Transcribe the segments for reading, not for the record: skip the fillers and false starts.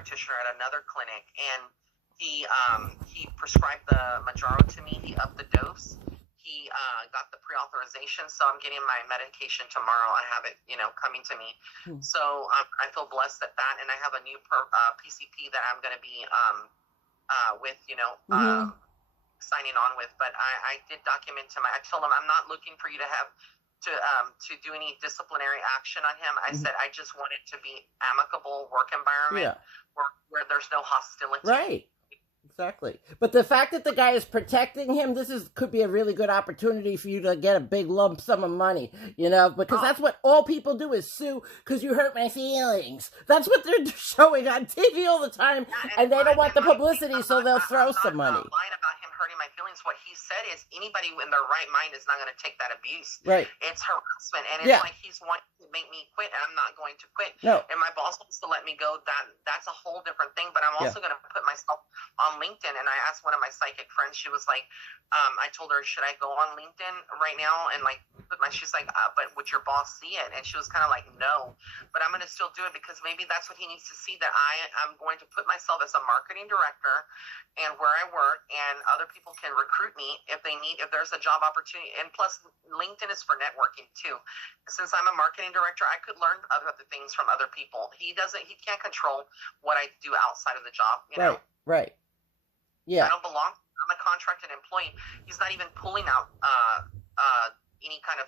practitioner at another clinic, and he prescribed the Manjaro to me. He upped the dose. He got the pre-authorization, so I'm getting my medication tomorrow. I have it, coming to me. So I feel blessed at that, and I have a new PCP that I'm going to be with, signing on with. But I did document to I told him I'm not looking for you to have to do any disciplinary action on him. I said I just want it to be amicable work environment where there's no hostility. Right. Exactly. But the fact that the guy is protecting him, could be a really good opportunity for you to get a big lump sum of money, because that's what all people do is sue because you hurt my feelings. That's what they're showing on TV all the time, and they don't want the publicity, so they'll throw some money. I'm not lying about him hurting my feelings. What he said is anybody in their right mind is not going to take that abuse. Right. It's harassment, and it's like he's wanting to make me quit, and I'm not going to quit. No. And my boss wants to let me go. That's a whole different thing, but I'm also going to put myself on LinkedIn. And I asked one of my psychic friends, she was like, I told her, should I go on LinkedIn right now? And she's like, but would your boss see it? And she was kind of like, no, but I'm going to still do it because maybe that's what he needs to see, that I'm going to put myself as a marketing director and where I work, and other people can recruit me if there's a job opportunity. And plus LinkedIn is for networking too. Since I'm a marketing director, I could learn other things from other people. He can't control what I do outside of the job, know? Right. Yeah. I don't belong. I'm a contracted employee. He's not even pulling out any kind of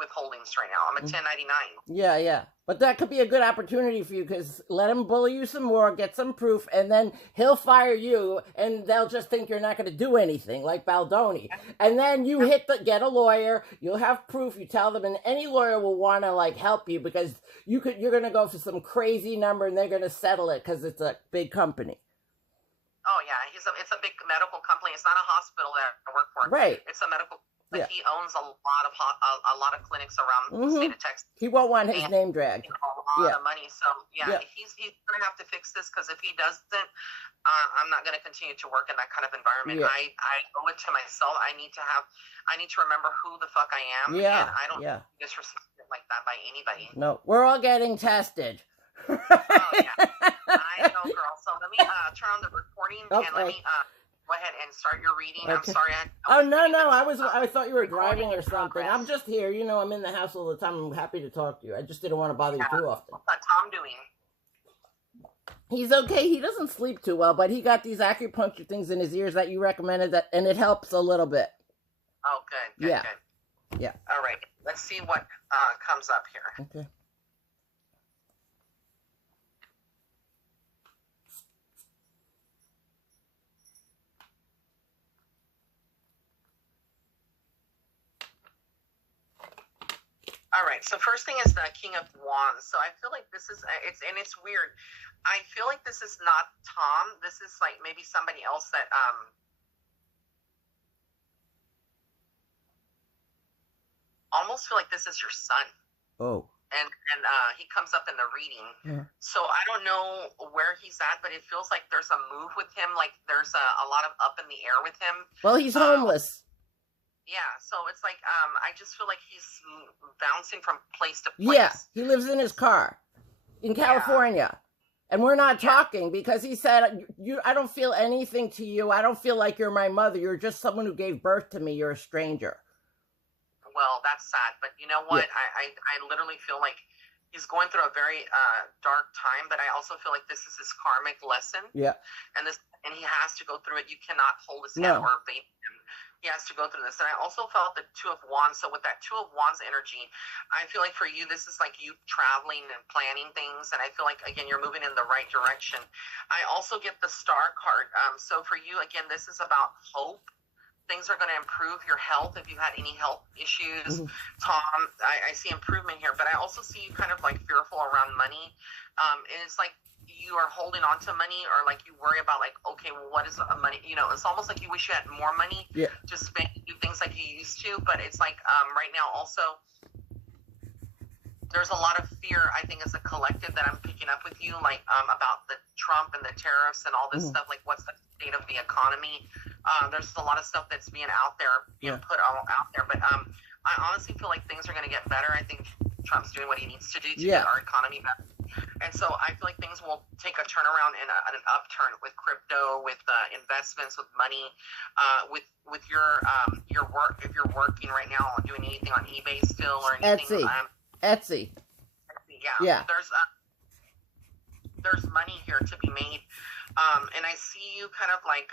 withholdings right now. I'm a 1099. Yeah. But that could be a good opportunity for you, because let him bully you some more, get some proof, and then he'll fire you, and they'll just think you're not going to do anything, like Baldoni. And then you get a lawyer, you'll have proof, you tell them, and any lawyer will want to help you, because you're going to go for some crazy number, and they're going to settle it because it's a big company. Oh yeah, it's a big medical company. It's not a hospital that I work for. Right. It's a medical. But he owns a lot of clinics around the state of Texas. He won't want his name dragged. A lot of money. So he's going to have to fix this, because if he doesn't, I'm not going to continue to work in that kind of environment. I owe it to myself. I need to remember who the fuck I am. Yeah. And I don't disrespect it like that by anybody. No, we're all getting tested. Oh yeah, I know, girl. So let me turn on the recording and let me go ahead and start your reading. Okay. I'm sorry. I thought you were driving or something. I'm just here. I'm in the house all the time. I'm happy to talk to you. I just didn't want to bother you too often. What's Tom doing? He's okay. He doesn't sleep too well, but he got these acupuncture things in his ears that you recommended, and it helps a little bit. Oh, good. Good. Yeah. All right. Let's see what comes up here. Okay. All right, so first thing is the King of Wands. So I feel like this is, it's weird. I feel like this is not Tom. This is maybe somebody else that, almost feel like this is your son. Oh. And he comes up in the reading. Yeah. So I don't know where he's at, but it feels like there's a move with him. Like there's a lot of up in the air with him. Well, he's homeless. Yeah, so it's like, I just feel like he's bouncing from place to place. Yeah, he lives in his car in California. Yeah. And we're not talking because he said, I don't feel anything to you. I don't feel like you're my mother. You're just someone who gave birth to me. You're a stranger. Well, that's sad. But you know what? Yeah. I literally feel like he's going through a very dark time, but I also feel like this is his karmic lesson. Yeah. And he has to go through it. You cannot hold his hand or bait him. He has to go through this. And I also felt the Two of Wands. So with that Two of Wands energy, I feel like for you, this is like you traveling and planning things. And I feel like, again, you're moving in the right direction. I also get the Star card. So for you, again, this is about hope. Things are going to improve your health if you had any health issues. Tom, I see improvement here. But I also see you kind of like fearful around money. And it's like, you are holding on to money, or like you worry about like, okay, well, what is money? It's almost like you wish you had more money to spend, do things like you used to. But it's like right now also there's a lot of fear, I think, as a collective that I'm picking up with you, like about the Trump and the tariffs and all this stuff. Like, what's the state of the economy? There's a lot of stuff that's being out there, put out there. But I honestly feel like things are going to get better. I think Trump's doing what he needs to do to get our economy better. And so I feel like things will take a turnaround and an upturn with crypto, with investments, with money, with your work. If you're working right now, or doing anything on eBay still or anything. Etsy. Yeah. There's money here to be made. And I see you kind of like,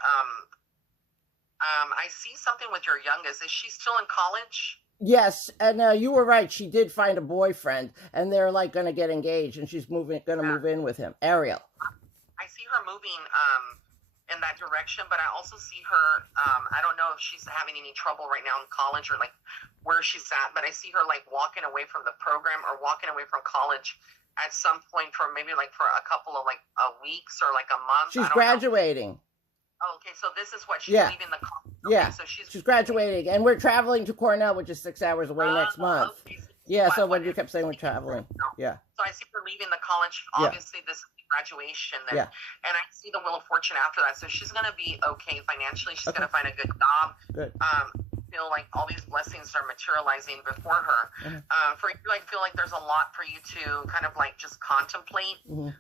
I see something with your youngest. Is she still in college? Yes, and you were right. She did find a boyfriend, and they're like going to get engaged, and she's going to move in with him. Ariel. I see her moving in that direction, but I also see her. I don't know if she's having any trouble right now in college or like where she's at, but I see her like walking away from the program or walking away from college at some point for maybe like for a couple of like weeks or like a month. She's graduating. Oh, okay, so this is what she's leaving the college. Okay, yeah, so she's graduating, and we're traveling to Cornell, which is 6 hours away next month. Okay, so when you kept saying we're traveling, yeah. So I see her leaving the college. Obviously, this graduation, then, and I see the Wheel of Fortune after that. So she's gonna be okay financially. She's gonna find a good job. Good. Feel like all these blessings are materializing before her. For you, I feel like there's a lot for you to kind of like just contemplate on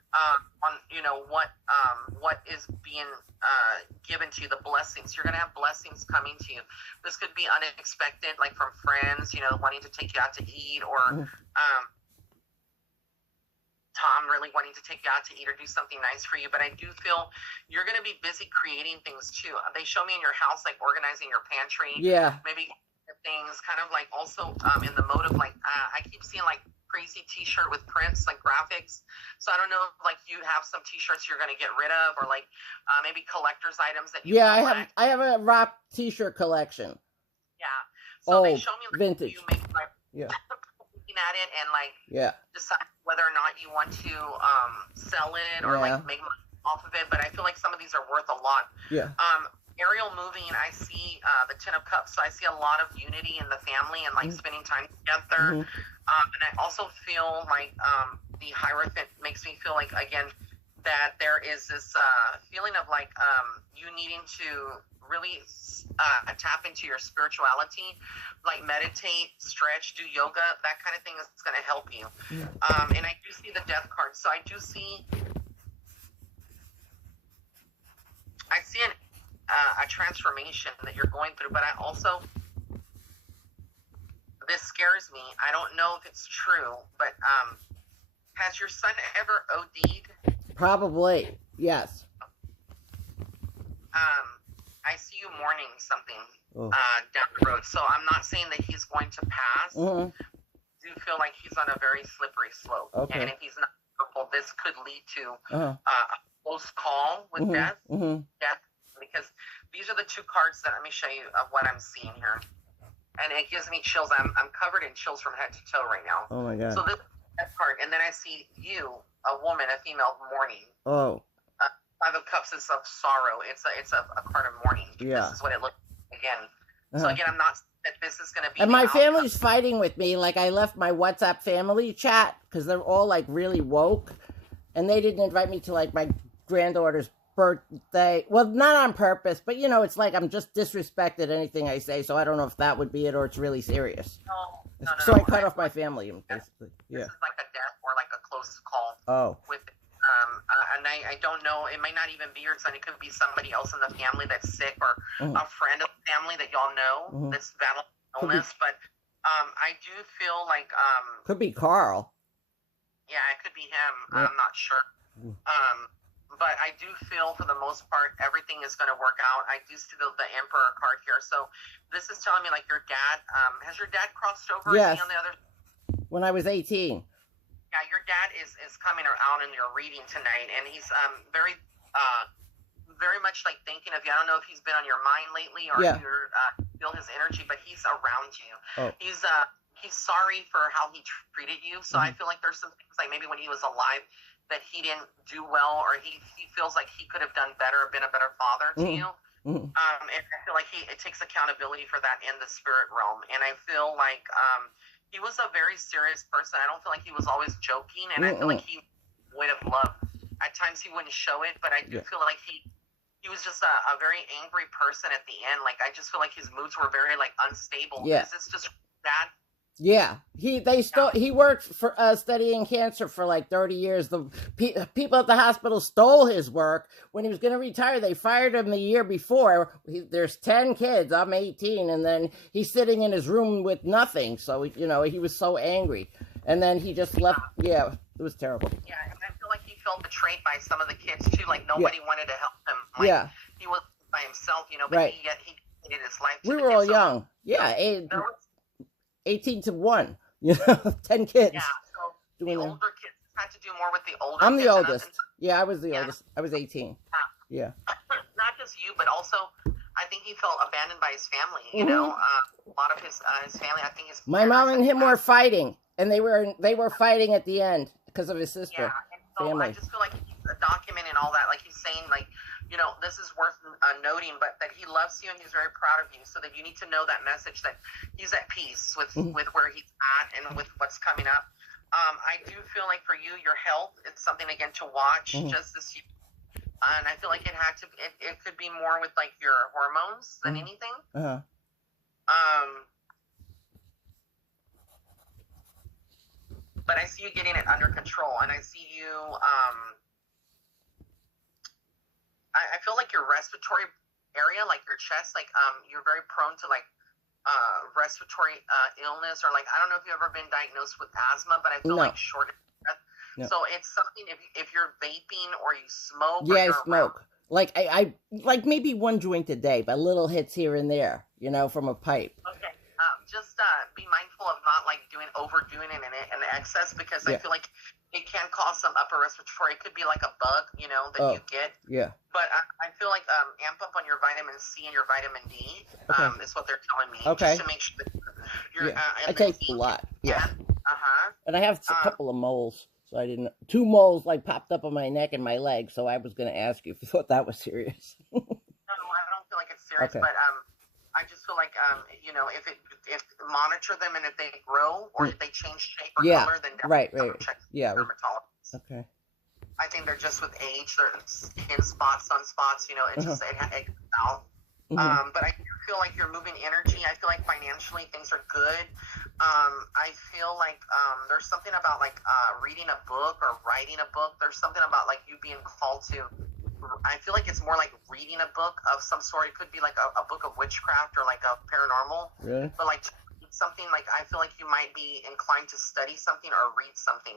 what is being given to you, the blessings. You're gonna have blessings coming to you. This could be unexpected, like from friends, wanting to take you out to eat, or Tom really wanting to take you out to eat or do something nice for you. But I do feel you're going to be busy creating things too. They show me in your house, like organizing your pantry. Yeah. Maybe things kind of like also in the mode of like, I keep seeing like crazy t-shirt with prints, like graphics. So I don't know if like you have some t-shirts you're going to get rid of, or like maybe collector's items that you collect. I have a rock t-shirt collection. Yeah. So they Old, show me like vintage. you make like looking at it and like decide whether or not you want to sell it or like make money off of it. But I feel like some of these are worth a lot. Yeah. Ariel moving, I see the Ten of Cups, so I see a lot of unity in the family and like spending time together. And I also feel like the Hierophant makes me feel like, again, that there is this feeling of like you needing to really tap into your spirituality, like meditate, stretch, do yoga, that kind of thing is going to help you. And I do see the Death card. So I do see, a transformation that you're going through, but I also, this scares me. I don't know if it's true, but has your son ever OD'd? Probably, yes. I see you mourning something down the road. So I'm not saying that he's going to pass. I do feel like he's on a very slippery slope. Okay. And if he's not careful, this could lead to a close call with death. Death, because these are the two cards that, let me show you of what I'm seeing here. And it gives me chills. I'm covered in chills from head to toe right now. Oh my God. So this card, and then I see you, a woman, a female, mourning. Oh. Five of Cups is of sorrow. It's a card of mourning. Yeah. This is what it looks like again. So again, I'm not that this is going to be. And my family's fighting with me. Like I left my WhatsApp family chat because they're all like really woke, and they didn't invite me to like my granddaughter's birthday. Well, not on purpose, but it's like I'm just disrespected anything I say. So I don't know if that would be it or it's really serious. No. So I cut off my family, basically. This is like a death or like a close call. Oh. With and I don't know. It might not even be your son. It could be somebody else in the family that's sick, or a friend of the family that y'all know that's battling illness. But I do feel like could be Carl. Yeah, it could be him. I'm not sure. But I do feel for the most part everything is going to work out. I do see the Emperor card here. So this is telling me like your dad. Has your dad crossed over? Yes. Is he on the other? When I was 18. Yeah, your dad is coming out in your reading tonight, and he's very much like thinking of you. I don't know if he's been on your mind lately, or if you feel his energy, but he's around you. Oh. He's sorry for how he treated you. So I feel like there's some things like maybe when he was alive that he didn't do well, or he feels like he could have done better, been a better father to you. And I feel like it takes accountability for that in the spirit realm. And I feel like he was a very serious person. I don't feel like he was always joking, and I feel like he would have loved. At times he wouldn't show it, but I do feel like he was just a very angry person at the end. Like I just feel like his moods were very like unstable. Yeah. Is this just that? Yeah, he worked for studying cancer for like 30 years. The people at the hospital stole his work when he was going to retire. They fired him the year before. There's 10 kids. I'm 18, and then he's sitting in his room with nothing. So he was so angry, and then he just left. Yeah, it was terrible. Yeah, and I feel like he felt betrayed by some of the kids too. Like nobody wanted to help him. Like, he was by himself, but right. he hated his life. We were all young. Yeah, 18 to 1. 10 kids. Yeah, so the older kids had to do more with the older I'm kids. the oldest. Yeah, I was the oldest. I was 18. Yeah. Not just you, but also I think he felt abandoned by his family. A lot of his family. I think my mom and him were fighting, and they were fighting at the end because of his sister. Yeah, and so family. I just feel like he's documenting all that. Like he's saying, like, this is worth noting, but that he loves you and he's very proud of you. So that you need to know that message that he's at peace with where he's at and with what's coming up. I do feel like for you, your health, it's something again to watch just this year. And I feel like it could be more with like your hormones than anything. But I see you getting it under control, and I see you. I feel like your respiratory area, like your chest, like you're very prone to like respiratory illness, or like I don't know if you've ever been diagnosed with asthma, but I feel like short of breath. No. So it's something if you're vaping or you smoke. Yeah, I smoke. Like I like maybe one joint a day, but little hits here and there, from a pipe. Okay. Just be mindful of not like overdoing it in excess, because I feel like it can cause some upper respiratory. It could be like a bug, that you get. Yeah. But I feel like amp up on your vitamin C and your vitamin D. Is what they're telling me. Okay. Just to make sure that you're. I take a lot. Yeah. And I have a couple of moles. So I didn't. 2 moles like popped up on my neck and my leg. So I was going to ask you if you thought that was serious. No, I don't feel like it's serious. Okay. But I just feel like if monitor them, and if they grow or if they change shape or color, then right. Check yeah. dermatologist. Okay. I think they're just with age, their skin spots, sunspots. It just it comes out. But I do feel like you're moving energy. I feel like financially things are good. I feel like there's something about like reading a book or writing a book. There's something about like you being called to. I feel like it's more like reading a book of some sort. It could be like a book of witchcraft or like a paranormal. Really? But like something like I feel like you might be inclined to study something or read something.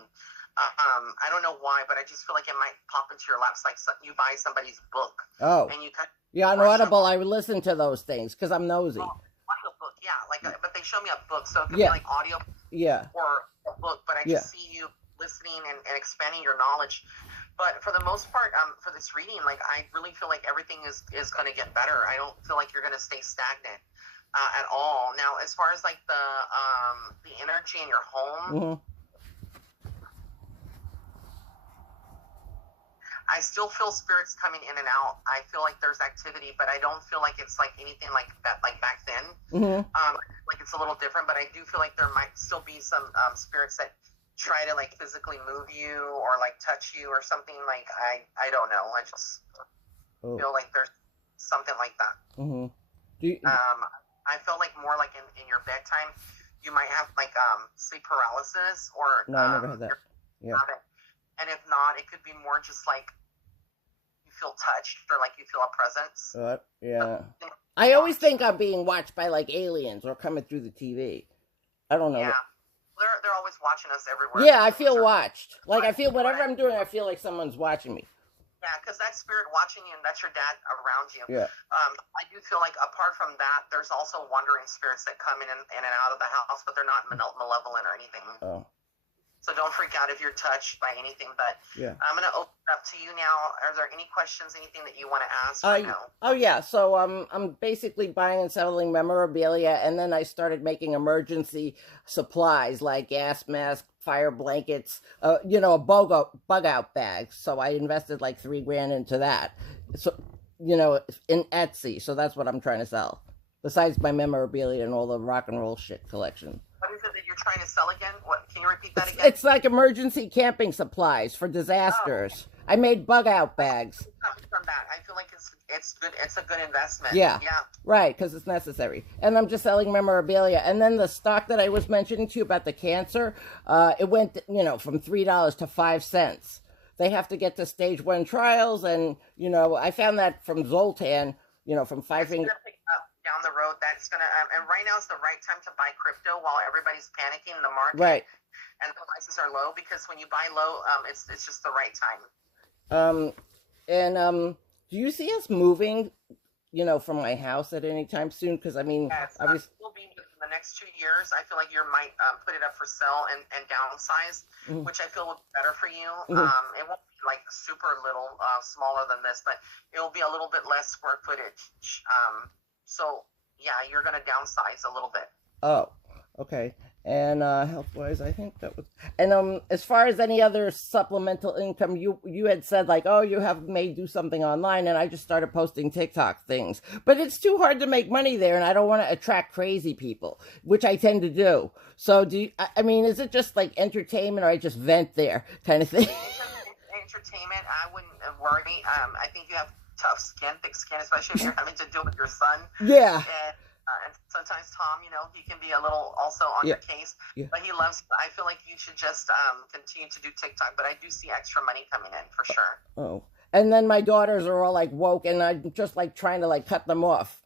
I don't know why, but I just feel like it might pop into your laps, like you buy somebody's book. Oh. And you on Audible, I would listen to those things because I'm nosy. Audio book, yeah. But they show me a book, so it could be like audio. Yeah. Or a book, but I just see you listening and expanding your knowledge. But for the most part, for this reading, like I really feel like everything is going to get better. I don't feel like you're going to stay stagnant at all. Now, as far as like the energy in your home, I still feel spirits coming in and out. I feel like there's activity, but I don't feel like it's like anything like that, like back then. Like it's a little different, but I do feel like there might still be some spirits that try to like physically move you or like touch you or something. Like I don't know. I just feel like there's something like that. I feel like more like in your bedtime, you might have like sleep paralysis or no, I never had that. Yeah. And if not, it could be more just like you feel touched or like you feel a presence. Yeah. I always think I'm being watched by like aliens or coming through the TV. I don't know. Yeah. They're always watching us everywhere. Yeah, I feel watched. Like I feel whatever I'm doing, I feel like someone's watching me. Yeah, because that spirit watching you, and that's your dad around you. Yeah. I do feel like apart from that, there's also wandering spirits that come in and out of the house, but they're not malevolent or anything. Oh. So don't freak out if you're touched by anything. But I'm going to open it up to you now. Are there any questions, anything that you want to ask right now? Oh, yeah. So I'm basically buying and selling memorabilia, and then I started making emergency supplies like gas masks, fire blankets, a bug out bag. So I invested like $3,000 into that. So, in Etsy. So that's what I'm trying to sell. Besides my memorabilia and all the rock and roll shit collection. What is it that you're trying to sell again? What? Can you repeat that again? It's like emergency camping supplies for disasters. I made bug out bags. From that, I feel like it's good. It's a good investment. Yeah. Yeah. Right, because it's necessary. And I'm just selling memorabilia. And then the stock that I was mentioning to you about the cancer, it went, from $3 to 5 cents. They have to get to stage 1 trials, and I found that from Zoltan, from Five Finger. Down the road, that's gonna and right now is the right time to buy crypto while everybody's panicking in the market. Right. And the prices are low, because when you buy low, it's just the right time. Do you see us moving, from my house at any time soon? Because yes, will be in the next 2 years. I feel like you might put it up for sale and downsize, mm-hmm. which I feel would be better for you. Mm-hmm. It won't be like super little, smaller than this, but it will be a little bit less square footage. So yeah, you're gonna downsize a little bit. Oh, okay. And health-wise, I think that was. And as far as any other supplemental income, you had said like, oh, you may do something online, and I just started posting TikTok things. But it's too hard to make money there, and I don't want to attract crazy people, which I tend to do. So is it just like entertainment, or I just vent there kind of thing? Entertainment, I wouldn't worry. I think you have thick skin, especially if you're having to deal with your son. Yeah. And sometimes Tom, he can be a little also on your case, but he loves. I feel like you should just continue to do TikTok. But I do see extra money coming in for sure. Oh, and then my daughters are all like woke, and I'm just like trying to like cut them off.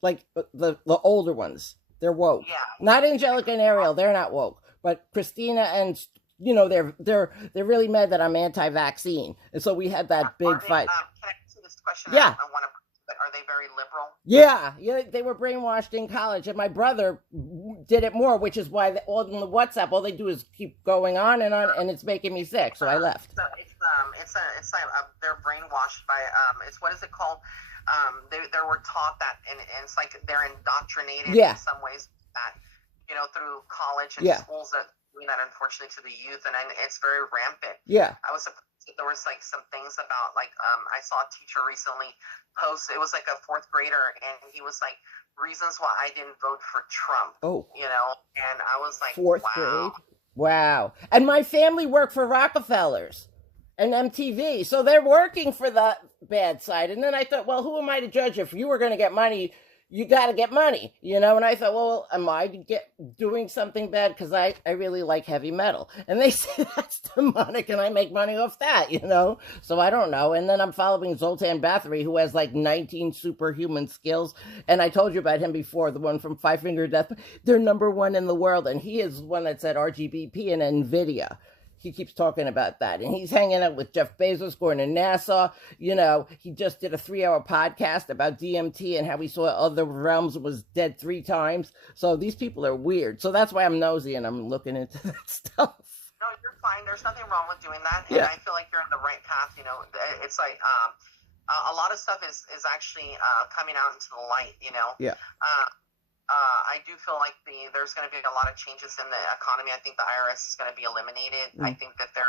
Like the older ones, they're woke. Yeah. Not Angelica and Ariel, they're not woke, but Christina and. They're really mad that I'm anti-vaccine, and so we had that big fight. Can I answer this question? Yeah. I want to. Are they very liberal? Yeah, they were brainwashed in college, and my brother did it more, which is why all in the WhatsApp, all they do is keep going on, and it's making me sick. So I left. So it's like they're brainwashed by it's what is it called? They were taught that, and it's like they're indoctrinated in some ways that through college and schools that. That unfortunately to the youth, and it's very rampant. Yeah, I was surprised that there was like some things about like I saw a teacher recently post. It was like a 4th grader, and he was like reasons why I didn't vote for Trump. Oh, and I was like 4th grade. Wow. And my family worked for Rockefellers and MTV, so they're working for the bad side. And then I thought, well, who am I to judge? If you were going to get money, you got to get money, and I thought, well, am I doing something bad? Because I really like heavy metal. And they say that's demonic, and I make money off that, So I don't know. And then I'm following Zoltan Bathory, who has like 19 superhuman skills. And I told you about him before, the one from Five Finger Death. They're #1 in the world. And he is the one that said RGBP and NVIDIA. He keeps talking about that. And he's hanging out with Jeff Bezos, going to NASA. He just did a 3-hour podcast about DMT and how he saw other realms and was dead 3 times. So these people are weird. So that's why I'm nosy and I'm looking into that stuff. No, you're fine. There's nothing wrong with doing that. And I feel like you're on the right path. It's like a lot of stuff is actually coming out into the light, Yeah. I do feel like there's going to be a lot of changes in the economy. I think the IRS is going to be eliminated. I think that there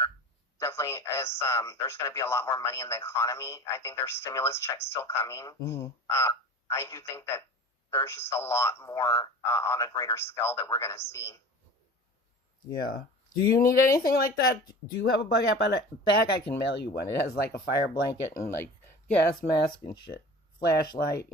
definitely is. There's going to be a lot more money in the economy. I think there's stimulus checks still coming. I do think that there's just a lot more on a greater scale that we're going to see. Yeah. Do you need anything like that? Do you have a bug out bag? I can mail you one. It has like a fire blanket and like gas mask and shit, flashlight.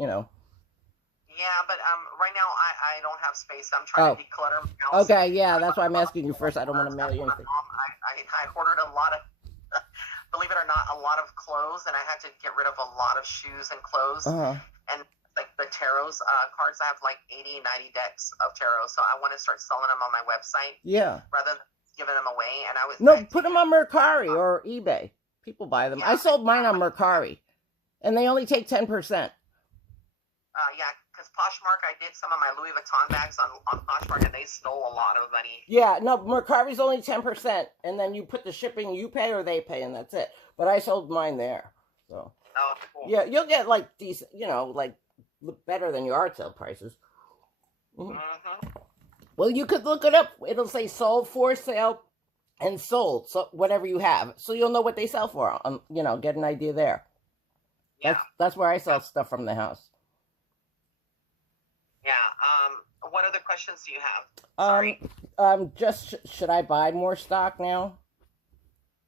Yeah, but right now I don't have space. I'm trying to declutter my house. Okay, yeah, that's why I'm asking you first. I don't want to mail you anything. I ordered a lot of, believe it or not, a lot of clothes, and I had to get rid of a lot of shoes and clothes. And like the tarot cards, I have like 80, 90 decks of tarot, so I want to start selling them on my website. Yeah. Rather than giving them away. And put them on Mercari or eBay. People buy them. Yeah, I sold mine on Mercari, and they only take 10%. Yeah. Poshmark, I did some of my Louis Vuitton bags on Poshmark, and they stole a lot of money. Yeah, no, Mercari's only 10%, and then you put the shipping, you pay or they pay, and that's it. But I sold mine there, so. Oh, cool. Yeah, you'll get like decent, like better than your art sale prices. Well, you could look it up. It'll say sold, for sale, and sold. So whatever you have, so you'll know what they sell for. Get an idea there. Yeah, that's where I sell stuff from the house. Yeah. What other questions do you have? Sorry. Just should I buy more stock now?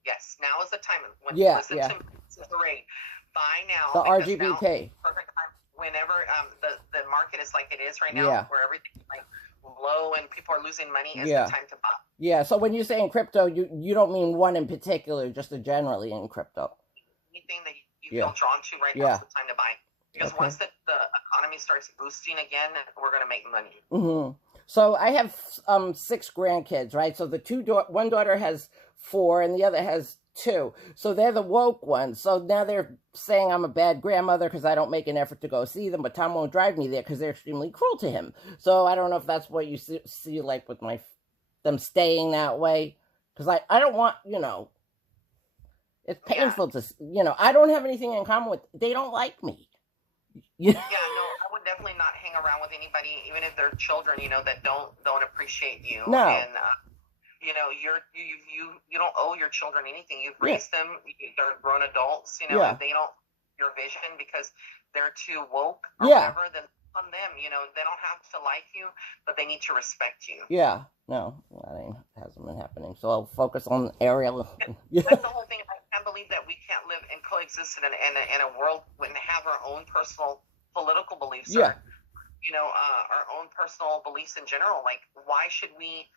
Yes, now is the time. When Yeah, listen yeah. to me, this is the rate. Buy now. The because RGBK. now, perfect time. Whenever the market is like it is right now, Yeah. where everything's like low and people are losing money, is Yeah. the time to buy. Yeah. So when you say in crypto, you don't mean one in particular, just generally in crypto. Anything that you Yeah. feel drawn to right now Yeah. is the time to buy. Because Okay. once the economy starts boosting again, we're gonna make money. Mm-hmm. So I have 6 grandkids, right? So one daughter has 4 and the other has 2. So they're the woke ones. So now they're saying I'm a bad grandmother because I don't make an effort to go see them, but Tom won't drive me there because they're extremely cruel to him. So I don't know if that's what you see like with them staying that way, because I don't want, it's painful to, I don't have anything in common with, they don't like me. Yeah, no, I would definitely not hang around with anybody, even if they're children, that don't appreciate you. No. And you don't owe your children anything. You've raised them. They're grown adults. If they don't your vision because they're too woke or whatever, then on them. They don't have to like you, but they need to respect you. Yeah. No, that hasn't been happening. So I'll focus on Ariel. That's the whole thing. I can't believe that we can't live and coexist in a world and have our own personal political beliefs. Yeah. Or, our own personal beliefs in general. Like, why should we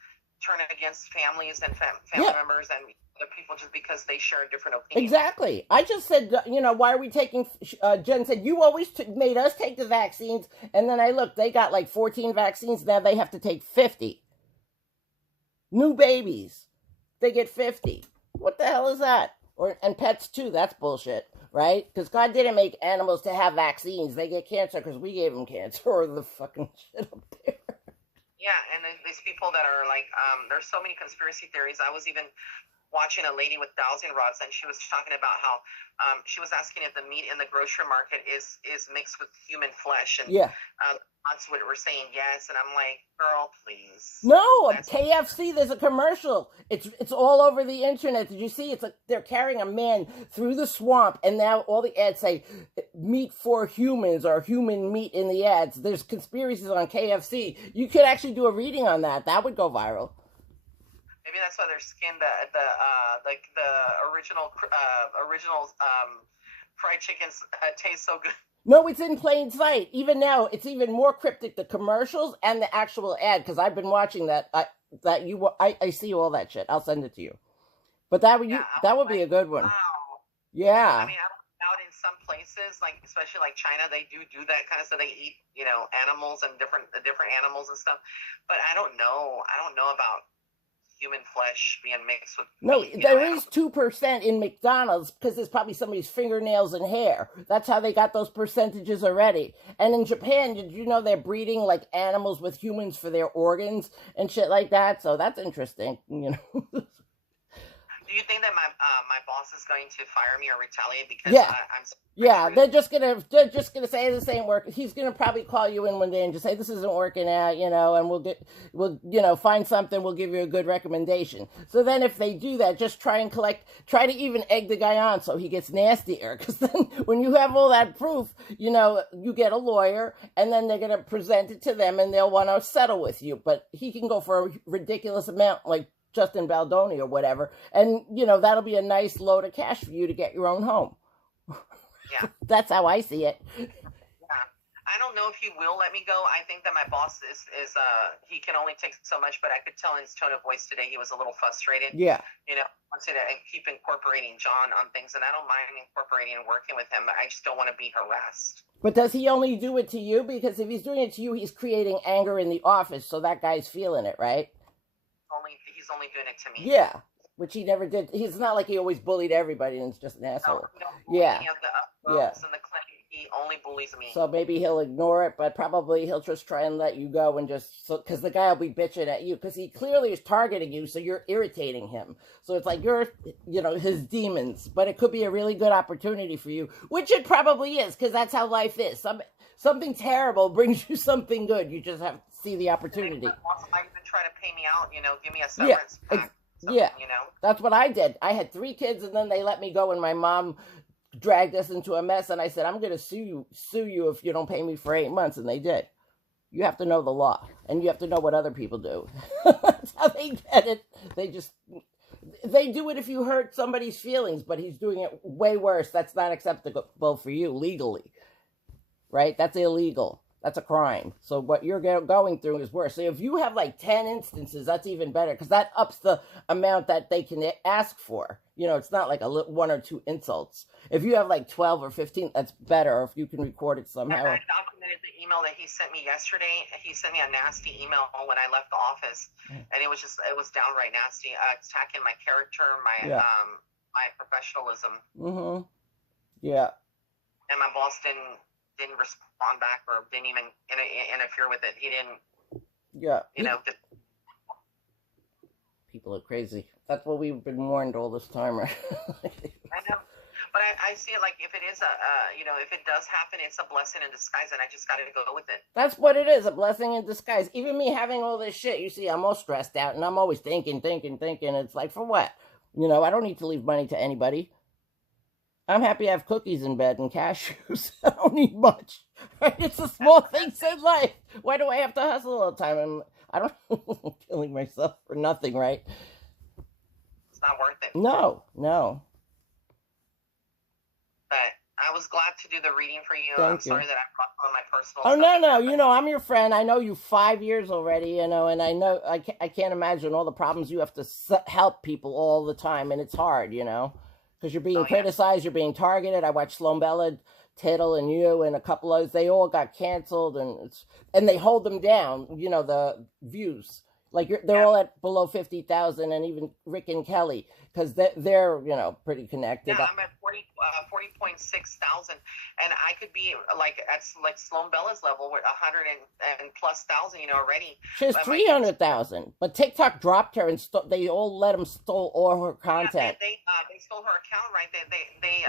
turn against families and family members and other people just because they share a different opinion? Exactly. I just said, why are we taking, Jen said, you always made us take the vaccines. And then I looked, they got like 14 vaccines. Now they have to take 50. New babies, they get 50. What the hell is that? And pets too, that's bullshit, right? Because God didn't make animals to have vaccines. They get cancer because we gave them cancer or the fucking shit up there. Yeah, and these people that are like, there's so many conspiracy theories. I was even watching a lady with dowsing rods, and she was talking about how she was asking if the meat in the grocery market is mixed with human flesh, and that's what we're saying yes, and I'm like, girl, please. No, KFC. There's a commercial. It's all over the internet. Did you see? It's like they're carrying a man through the swamp, and now all the ads say meat for humans or human meat in the ads. There's conspiracies on KFC. You could actually do a reading on that. That would go viral. Maybe that's why their skin, the original fried chickens taste so good. No, it's in plain sight. Even now, it's even more cryptic, the commercials and the actual ad, because I've been watching that. I see all that shit. I'll send it to you. But that would be a good one. Wow. Yeah. I mean, out in some places, like especially like China, they do that kind of stuff. They eat, animals and different animals and stuff. But I don't know about human flesh being mixed with meat, there is 2% in McDonald's because there's probably somebody's fingernails and hair. That's how they got those percentages already. And in Japan, did you know they're breeding like animals with humans for their organs and shit like that? So that's interesting, Do you think that my boss is going to fire me or retaliate because I'm they're just gonna say this ain't working. He's gonna probably call you in one day and just say this isn't working out, and we'll find something. We'll give you a good recommendation. So then if they do that, just try to even egg the guy on so he gets nastier. Because then when you have all that proof, you get a lawyer and then they're gonna present it to them and they'll want to settle with you. But he can go for a ridiculous amount, like Justin Baldoni or whatever, and that'll be a nice load of cash for you to get your own home. Yeah. That's how I see it. Yeah. I don't know if he will let me go. I think that my boss is he can only take so much, but I could tell in his tone of voice today he was a little frustrated. Yeah. Wants to keep incorporating John on things, and I don't mind incorporating and working with him, but I just don't want to be harassed. But does he only do it to you? Because if he's doing it to you, he's creating anger in the office, so that guy's feeling it, right? He's only doing it to me. Yeah, which he never did. He's not like he always bullied everybody and it's just an asshole. No, yeah. And the clinic, he only bullies me. So maybe he'll ignore it, but probably he'll just try and let you go and because the guy will be bitching at you because he clearly is targeting you, so you're irritating him. So it's like you're, his demons. But it could be a really good opportunity for you, which it probably is because that's how life is. Something terrible brings you something good. You just have to see the opportunity. I even try to pay me out, give me a severance pack. That's what I did. I had 3 kids and then they let me go and my mom dragged us into a mess and I said, I'm going to sue you if you don't pay me for 8 months. And they did. You have to know the law and you have to know what other people do. That's how they get it. they do it if you hurt somebody's feelings, but he's doing it way worse. That's not acceptable for you legally, right? That's illegal. That's a crime. So what you're going through is worse. So if you have like 10 instances, that's even better, because that ups the amount that they can ask for. You know, it's not like one or two insults. If you have like 12 or 15, that's better. Or if you can record it somehow. I documented the email that he sent me yesterday. He sent me a nasty email when I left the office, and it was downright nasty, attacking my character, my professionalism. Mm-hmm. Yeah. And my boss didn't respond back, or didn't even interfere with it. He didn't. Yeah. You know. People are crazy. That's what we've been warned all this time, right? I know. But I see it like, if it is if it does happen, it's a blessing in disguise, and I just got to go with it. That's what it is, a blessing in disguise. Even me having all this shit, you see, I'm all stressed out, and I'm always thinking. It's like, for what? You know, I don't need to leave money to anybody. I'm happy to have cookies in bed and cashews. I don't need much. Right? It's the small things in life. Why do I have to hustle all the time? I'm killing myself for nothing, right? It's not worth it. No. But I was glad to do the reading for you. Thank I'm you. sorry that I brought some of my personal stuff. No. You know, I'm your friend. I know you 5 years already, you know, and I know I can't imagine all the problems you have to help people all the time, and it's hard, you know, because you're being criticized, you're being targeted. I watched Sloan Bella, Tittle, and you, and a couple others. They all got canceled, and they hold them down, you know, the views. Like, they're all at below 50,000, and even Rick and Kelly, because they're, you know, pretty connected. Yeah, I'm at 40.6 thousand, and I could be like at like Sloan Bella's level with 100 and plus thousand, you know, already. She has 300,000, but TikTok dropped her, and they all let them stole all her content. Yeah, they stole her account, right? They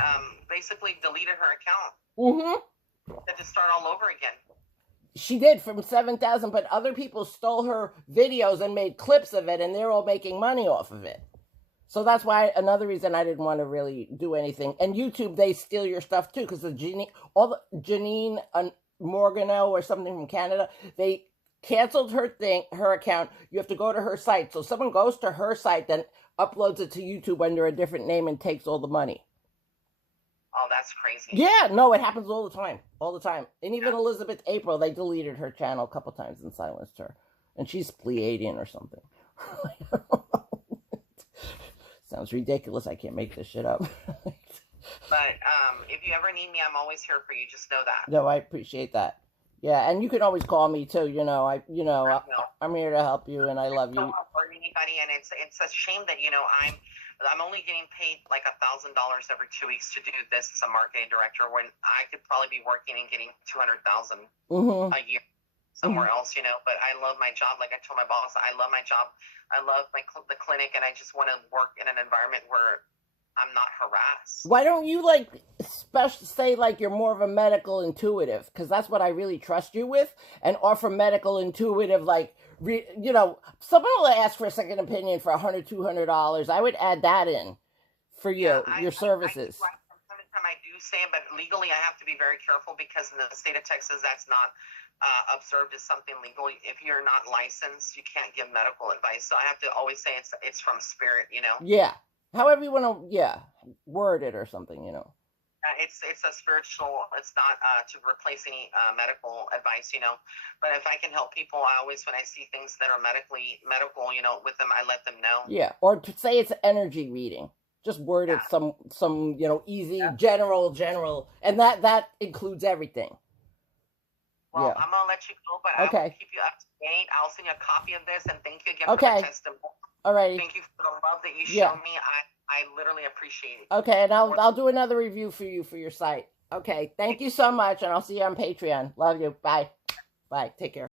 basically deleted her account. Mm-hmm. To just start all over again. She did, from 7,000, but other people stole her videos and made clips of it, and they're all making money off of it. So that's why, another reason I didn't want to really do anything. And YouTube, they steal your stuff too, because Janine Morgano or something from Canada, they canceled her account. You have to go to her site. So someone goes to her site, then uploads it to YouTube under a different name and takes all the money. Oh, that's crazy. Yeah, no, it happens all the time. And even Elizabeth April, they deleted her channel a couple times and silenced her. And she's Pleiadian or something. Sounds ridiculous. I can't make this shit up. But if you ever need me, I'm always here for you. Just know that. No, I appreciate that. Yeah, and you can always call me too. I'm here to help you, and I love you. Or anybody, and it's a shame that I'm only getting paid like $1,000 every 2 weeks to do this as a marketing director, when I could probably be working and getting $200,000 a year somewhere else, you know. But I love my job. Like I told my boss, I love my job. I love the clinic, and I just want to work in an environment where I'm not harassed. Why don't you say you're more of a medical intuitive? Because that's what I really trust you with, and offer medical intuitive, someone will ask for a second opinion for $100, $200. I would add that in for you, your services. I do say it, but legally I have to be very careful, because in the state of Texas, that's not observed as something legal. If you're not licensed, you can't give medical advice. So I have to always say it's from spirit, you know. Yeah. However you want to, word it or something, you know. It's a spiritual. It's not to replace any medical advice, you know. But if I can help people, I always, when I see things that are medical, you know, with them, I let them know. Yeah, or to say it's energy reading. Just word it some you know, easy, general, and that includes everything. Well, I'm gonna let you go, but I will keep you up to date. I'll send you a copy of this, and thank you again for the testimony. All right. Thank you for the love that you show me. I literally appreciate it. Okay, and I'll do another review for you for your site. Okay, thank you so much, and I'll see you on Patreon. Love you. Bye. Bye. Take care.